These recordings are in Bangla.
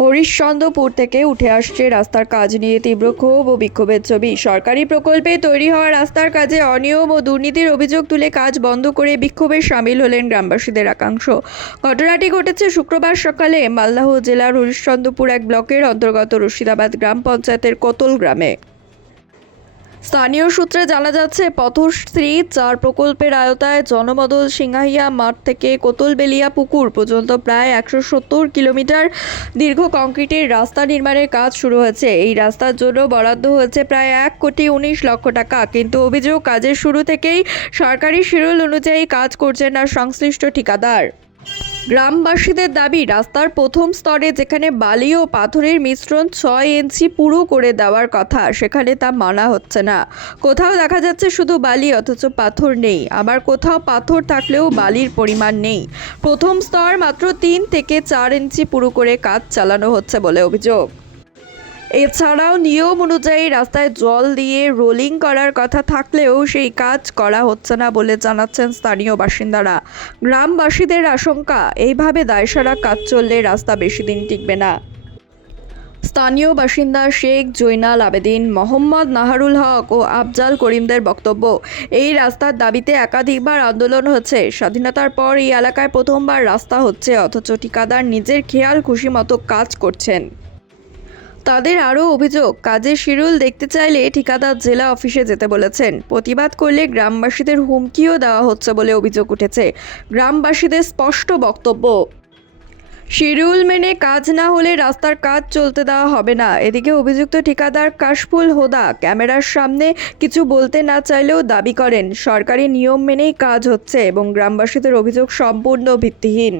হরিশ্চন্দ্রপুর থেকে উঠে আসছে রাস্তার কাজ নিয়ে তীব্র ক্ষোভ ও বিক্ষোভের ছবি। সরকারি প্রকল্পে তৈরি হওয়া রাস্তার কাজে অনিয়ম ও দুর্নীতির অভিযোগ তুলে কাজ বন্ধ করে বিক্ষোভে সামিল হলেন গ্রামবাসীদের একাংশ। ঘটনাটি ঘটেছে শুক্রবার সকালে মালদাহ জেলার হরিশ্চন্দ্রপুর এক ব্লকের অন্তর্গত রশিদাবাদ গ্রাম পঞ্চায়েতের কোতল গ্রামে। স্থানীয় সূত্রে জানা যাচ্ছে পথশ্রী চার প্রকল্পের আয়তায় জনমদল সিংহাইয়া মাঠ থেকে কোতলবেলিয়া পুকুর পর্যন্ত প্রায় একশো সত্তর কিলোমিটার দীর্ঘ কংক্রিটের রাস্তা নির্মাণের কাজ শুরু হয়েছে। এই রাস্তার জন্য বরাদ্দ হয়েছে প্রায় এক কোটি উনিশ লক্ষ টাকা। কিন্তু অভিযোগ, কাজের শুরু থেকেই সরকারি শিডিউল অনুযায়ী কাজ করছে না সংশ্লিষ্ট ঠিকাদার। গ্রামবাসীদের দাবি, রাস্তার প্রথম স্তরে যেখানে বালি ও পাথরের মিশ্রণ ছয় ইঞ্চি পুরো করে দেওয়ার কথা, সেখানে তা মানা হচ্ছে না। কোথাও দেখা যাচ্ছে শুধু বালি, অথচ পাথর নেই। আবার কোথাও পাথর থাকলেও বালির পরিমাণ নেই। প্রথম স্তর মাত্র তিন থেকে চার ইঞ্চি পুরো করে কাজ চালানো হচ্ছে বলে অভিযোগ। এছাড়াও নিয়ম অনুযায়ী রাস্তায় জল দিয়ে রোলিং করার কথা থাকলেও সেই কাজ করা হচ্ছে না বলে জানাচ্ছেন স্থানীয় বাসিন্দারা। গ্রামবাসীদের আশঙ্কা, এইভাবে দায়সারা কাজ চললে রাস্তা বেশি দিন টিকবে না। স্থানীয় বাসিন্দা শেখ জৈনাল আবেদিন, মোহাম্মদ নাহারুল হক ও আফজাল করিমদের বক্তব্য, এই রাস্তার দাবিতে একাধিকবার আন্দোলন হচ্ছে। স্বাধীনতার পর এই এলাকায় প্রথমবার রাস্তা হচ্ছে, অথচ ঠিকাদার নিজের খেয়াল, খুশি মতো কাজ করছেন। তাদের আরও অভিযোগ, কাজের শিডিউল দেখতে চাইলে ঠিকাদার জেলা অফিসে যেতে বলেছেন। প্রতিবাদ করলে গ্রামবাসীদের হুমকিও দেওয়া হচ্ছে বলে অভিযোগ উঠেছে। গ্রামবাসীদের স্পষ্ট বক্তব্য। শিডিউল মেনে কাজ না হলে রাস্তার কাজ চলতে দেওয়া হবে না। এদিকে অভিযুক্ত ঠিকাদার কাশফুল হোদা ক্যামেরার সামনে কিছু বলতে না চাইলেও দাবি করেন, সরকারি নিয়ম মেনেই কাজ হচ্ছে এবং গ্রামবাসীদের অভিযোগ সম্পূর্ণ ভিত্তিহীন।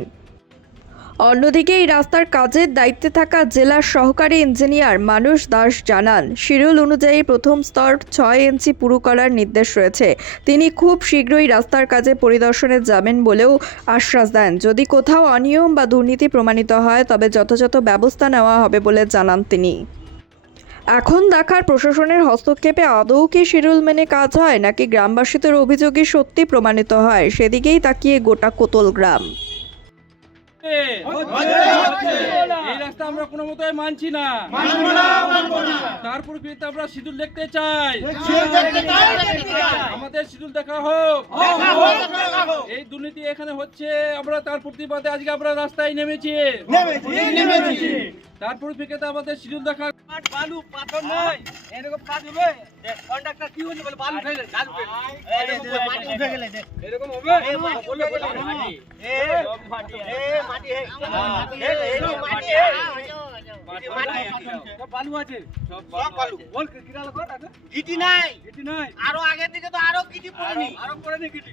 অন্যদিকে এই রাস্তার কাজের দায়িত্বে থাকা জেলার সহকারী ইঞ্জিনিয়ার মানুষ দাস জানান, শিডিউল অনুযায়ী প্রথম স্তর ছয় ইঞ্চি পুরো করার নির্দেশ রয়েছে। তিনি খুব শীঘ্রই রাস্তার কাজে পরিদর্শনে যাবেন বলেও আশ্বাস দেন। যদি কোথাও অনিয়ম বা দুর্নীতি প্রমাণিত হয়, তবে যথাযথ ব্যবস্থা নেওয়া হবে বলে জানান তিনি। এখন দেখার প্রশাসনের হস্তক্ষেপে আদৌ কি শিডিউল মেনে কাজ হয়, নাকি গ্রামবাসীদের অভিযোগই সত্যি প্রমাণিত হয়, সেদিকেই তাকিয়ে গোটা কোতল গ্রাম। এই রাস্তা আমরা কোনো মতোই মানছি না। তারপর কিন্তু আমরা সিঁদুর দেখতে চাই। আমাদের সিঁদুর দেখা হোক। এই দুর্নীতি এখানে হচ্ছে আমরা তার প্রতিবাদে আজকে আমরা রাস্তায় নেমেছি। তার পরিপ্রেক্ষিতে আমাদের সিঁদুর দেখা বালু পাথর নয়। এরকম কাজ হবে? কন্ট্রাক্টর কি হচ্ছে বলে বালু ফেলে গাছ ফেলে। এরকম হবে? বলে বলে সব বালু আছে। সব বালু বল কিরা লোক আছে গিটি নাই। গিটি নাই। আরও আগের দিকে তো আরও গিটি পড়েনি। আরও করে নি গিটি